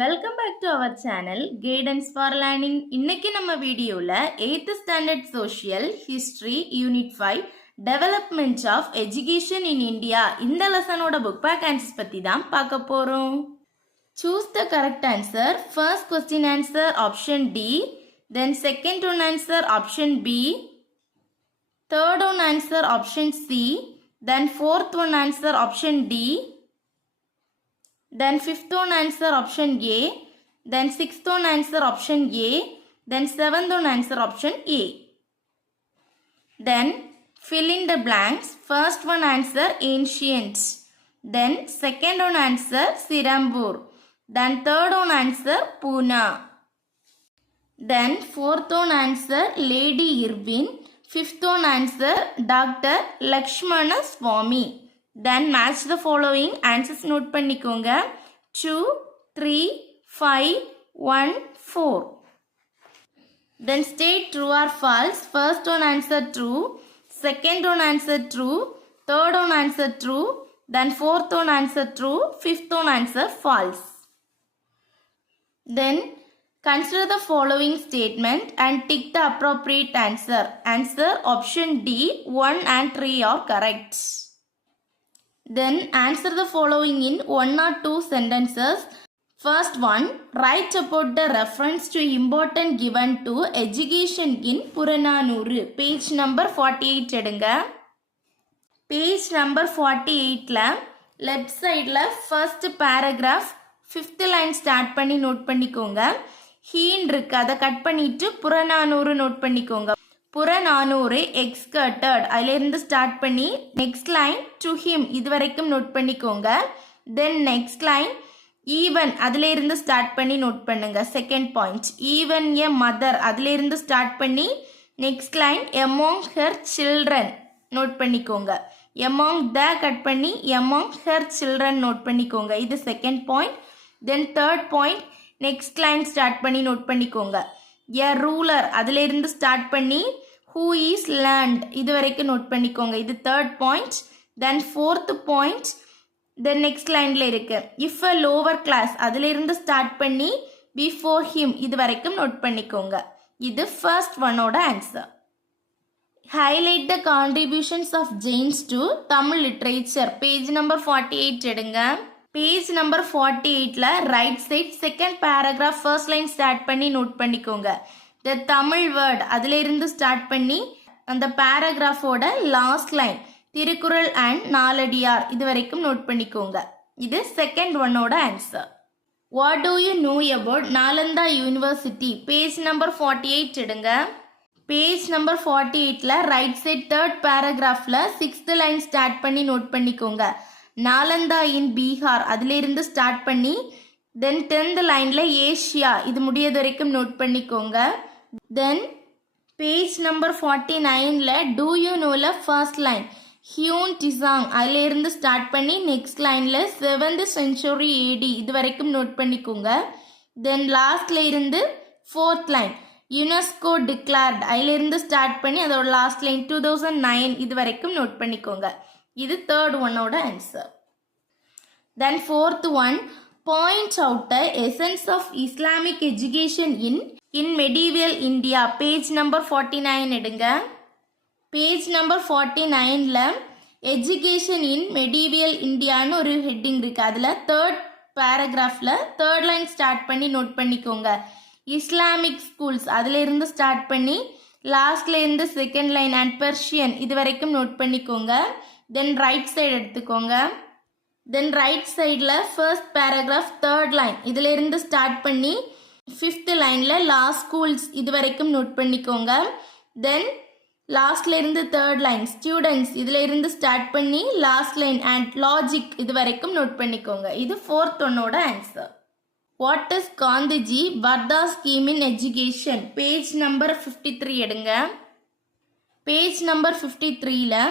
Welcome back to our channel guidance for learning. இன்னைக்கு நம்ம வீடியோவில் 8th standard social history unit 5 development of education in India இந்த லெசனோட book back answers பற்றி தான் பார்க்க போகிறோம். Choose the correct answer. First question answer option D, then second one answer option B, third one answer option C, then fourth one answer option D, then fifth one answer option A, then sixth one answer option A, then seventh one answer option A. Then fill in the blanks. First one answer ancient, then second one answer Sirambur, then third one answer Pune, then fourth one answer Lady Irwin, fifth one answer Dr. Lakshmana Swamy. Then match the following answers. note பண்ணிக்கோங்க. 2, 3, 5, 1, 4. Then state true or false. First one answer true, second one answer true, third one answer true, then fourth one answer true, fifth one answer false. Then consider the following statement and tick the appropriate answer. Answer option D, 1 and 3 are correct. Then answer the following in 1 or 2 sentences. First one, write about the reference to important given to education in Purananuru. Page number 48 எடுங்க. Page number 48ல left sideல first paragraph 5th line start பண்ணி note பண்ணிக்கோங்க. ஹீன் இருக்கு, அதை cut பண்ணிட்டு Purananuru note பண்ணிக்கோங்க. புறநானூறு எக்ஸ்கர்டட் அதிலிருந்து start பண்ணி next line to him இது வரைக்கும் நோட் பண்ணிக்கோங்க. தென் நெக்ஸ்ட் லைன் ஈவன் அதுல இருந்து ஸ்டார்ட் பண்ணி நோட் பண்ணுங்க. Second point even a mother அதுல இருந்து ஸ்டார்ட் பண்ணி next line among her children note பண்ணிக்கோங்க. எமாங் த கட் பண்ணி எமாங் ஹர் சில்ட்ரன் நோட் பண்ணிக்கோங்க. இது second point. Then third point next line start பண்ணி நோட் பண்ணிக்கோங்க. எ ரூலர் அதுல இருந்து ஸ்டார்ட் பண்ணி who is learned இது வரைக்கும் நோட் பண்ணிக்கோங்க. இது தேர்ட் பாயிண்ட். தென் ஃபோர்த் பாயிண்ட் தென் நெக்ஸ்ட் லைன்ல இருக்கு if a lower class அதுல இருந்து ஸ்டார்ட் பண்ணி before him இது வரைக்கும் நோட் பண்ணிக்கோங்க. இது ஃபர்ஸ்ட் ஒன்னோட answer. Highlight the contributions of Jains to Tamil literature. Page number 48 எடுங்க. பேஜ் நம்பர் 48ல right side second paragraph first line start பண்ணி நோட் பண்ணிக்கோங்க. த தமிழ் வேர்ட் அதுல இருந்து ஸ்டார்ட் பண்ணி அந்த பேராகிராஃபோட last line Thirukkural and Naladiyar இது வரைக்கும் நோட் பண்ணிக்கோங்க. இது செகண்ட் ஒன்னோட answer. What do you know about Nalanda university? Page number 48 எடுங்க. பேஜ் நம்பர் 48ல right side third பேராகிராஃப்ல 6th line start பண்ணி நோட் பண்ணிக்கோங்க. நாலந்தா இன் பீகார் அதுல இருந்து ஸ்டார்ட் பண்ணி தென் 10th லைன்ல ஏஷியா இது முடியது வரைக்கும் நோட் பண்ணிக்கோங்க. தென் பேஜ் நம்பர் 49ல டூ யூ நோல ஃபர்ஸ்ட் லைன் ஹியூன் டிசாங் அதுல இருந்து ஸ்டார்ட் பண்ணி நெக்ஸ்ட் லைன்ல 7th century AD இது வரைக்கும் நோட் பண்ணிக்கோங்க. தென் லாஸ்ட்ல இருந்து ஃபோர்த் லைன் யுனெஸ்கோ டிக்ளேர்ட் அதுல இருந்து ஸ்டார்ட் பண்ணி அதோட லாஸ்ட் லைன் 2009 இது வரைக்கும் நோட் பண்ணிக்கோங்க. இது தேர்ட் ஒன்னோட answer. Then fourth one point out the essence of Islamic education in medieval India. Page number 49 எடுங்க. பேஜ் நம்பர் 49ல எஜுகேஷன் இன் மெடிவியல் இந்தியான்னு ஒரு ஹெட்டிங் இருக்கு. அதுல தேர்ட் பேராகிராஃப்ல தேர்ட் லைன் ஸ்டார்ட் பண்ணி நோட் பண்ணிக்கோங்க. இஸ்லாமிக் ஸ்கூல்ஸ் அதுல இருந்து ஸ்டார்ட் பண்ணி லாஸ்ட்ல இருந்து செகண்ட் லைன் அண்ட் பெர்ஷியன் இது வரைக்கும் நோட் பண்ணிக்கோங்க. தென் ரைட் சைடு எடுத்துக்கோங்க. தென் ரைட் சைடில் ஃபர்ஸ்ட் பேராகிராஃப் தேர்ட் லைன் இதில் இருந்து ஸ்டார்ட் பண்ணி 5th லைனில் லாஸ்ட் ஸ்கூல்ஸ் இது வரைக்கும் நோட் பண்ணிக்கோங்க. தென் லாஸ்ட்ல இருந்து தேர்ட் லைன் ஸ்டூடெண்ட்ஸ் இதில் இருந்து ஸ்டார்ட் பண்ணி லாஸ்ட் லைன் அண்ட் லாஜிக் இது வரைக்கும் நோட் பண்ணிக்கோங்க. இது ஃபோர்த் ஒன்னோட answer. What is Gandhiji Wardha scheme in education? Page number 53 எடுங்க. பேஜ் நம்பர் 53ல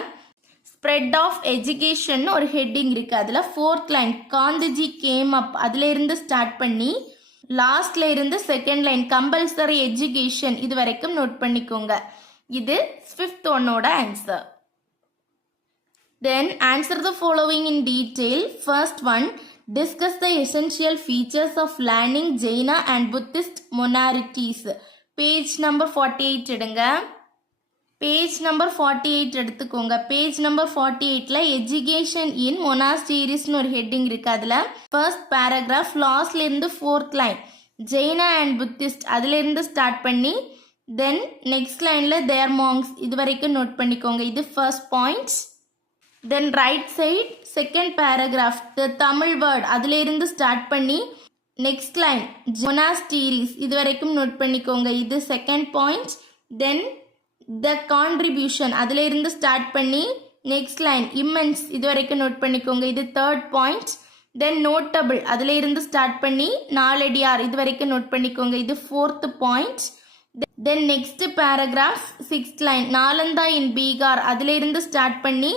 ஸ்ப்ரெட் ஆஃப் எஜுகேஷன் ஒரு ஹெட்டிங் இருக்கு. அதுல fourth line Gandhiji came up அதுல இருந்து ஸ்டார்ட் பண்ணி லாஸ்ட்ல இருந்து செகண்ட் லைன் கம்பல்சரி எஜுகேஷன் இது வரைக்கும் நோட் பண்ணிக்கோங்க. இது ஃபிஃப்த் ஒன்னோட answer. Then answer the following in detail. First one, Discuss the essential features of learning Jaina and Buddhist monarchies. Page number 48 எடுங்க. Page number 48 எடுத்துக்கோங்க. Page number 48ல education in monasteries ஒரு heading இருக்கு. அதுல first paragraph lastல இருந்து fourth line Jaina and Buddhist அதுல இருந்து start பண்ணி then next lineல their monks இது வரைக்கும் நோட் பண்ணிக்கோங்க. இது first points. Then right side second paragraph the Tamil word அதில் இருந்து ஸ்டார்ட் பண்ணி next line monasteries இது வரைக்கும் நோட் பண்ணிக்கோங்க. இது second point. Then the contribution அதில் இருந்து ஸ்டார்ட் பண்ணி next line immense இது வரைக்கும் நோட் பண்ணிக்கோங்க. இது third point. Then notable அதில் இருந்து ஸ்டார்ட் பண்ணி நாலடியார் இது வரைக்கும் நோட் பண்ணிக்கோங்க. இது fourth point. Then next paragraph sixth line Nalanda in Bihar அதில் இருந்து ஸ்டார்ட் பண்ணி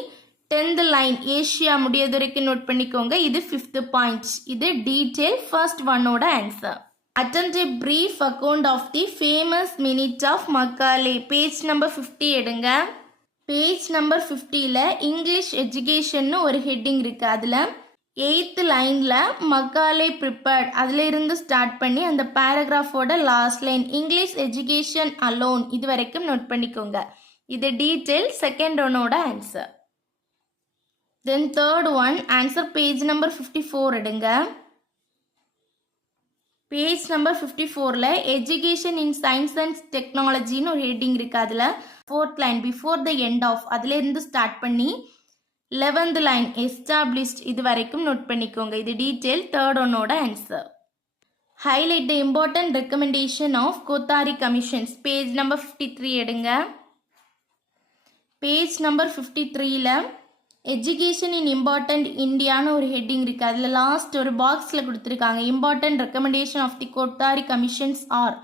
10th line ஏஷியா முடியது வரைக்கும் நோட் பண்ணிக்கோங்க. இது 5th பாயிண்ட். இது டீடைல் ஃபர்ஸ்ட் ஒன்னோட answer. Attempt a brief account of the famous minute of Macaulay. Page number 50 எடுங்க. Page number 50ல English எஜுகேஷன்னு ஒரு ஹெட்டிங் இருக்கு. அதில் 8th லைனில் Macaulay prepared அதில் இருந்து ஸ்டார்ட் பண்ணி அந்த பேராகிராஃபோட last line English education alone இது வரைக்கும் நோட் பண்ணிக்கோங்க. இது டீடைல் செகண்ட் ஒன்னோட answer. Then third one answer page number 54 எடுங்க. Page number 54ல education in science and technology ன்னு ஒரு heading இருக்கு. அதுல fourth line before the end of அதுல இருந்து ஸ்டார்ட் பண்ணி 11th line established இது வரைக்கும் நோட் பண்ணிக்கோங்க. இது டீடைல் தேர்ட் ஒன்னோட answer. Highlight the important recommendation of Kothari commissions. Page number 53 எடுங்க. Page number 53ல எஜுகேஷன் இன் இம்பார்ட்டன்ட் இந்தியான்னு ஒரு ஹெட்டிங் இருக்குது. அதில் லாஸ்ட் ஒரு பாக்ஸில் கொடுத்துருக்காங்க important recommendation of the Kothari commissions are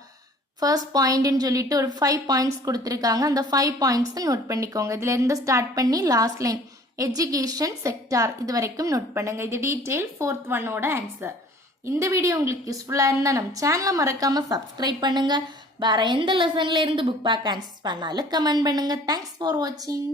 first பாயிண்ட்னு சொல்லிட்டு ஒரு 5 பாயிண்ட்ஸ் கொடுத்துருக்காங்க. அந்த 5 பாயிண்ட்ஸ் நோட் பண்ணிக்கோங்க. இதில் இருந்து ஸ்டார்ட் பண்ணி லாஸ்ட் லைன் எஜுகேஷன் செக்டார் இது வரைக்கும் நோட் பண்ணுங்கள். இது டீட்டெயில் ஃபோர்த் ஒன்னோட ஆன்சர். இந்த வீடியோ உங்களுக்கு யூஸ்ஃபுல்லாக இருந்தால் நம்ம சேனலை மறக்காமல் சப்ஸ்கிரைப் பண்ணுங்கள். வேறு எந்த லெசன்ல இருந்து புக் பேக் ஆன்சர்ஸ் பண்ணாலும் கமெண்ட் பண்ணுங்கள். தேங்க்ஸ் ஃபார் வாட்சிங்.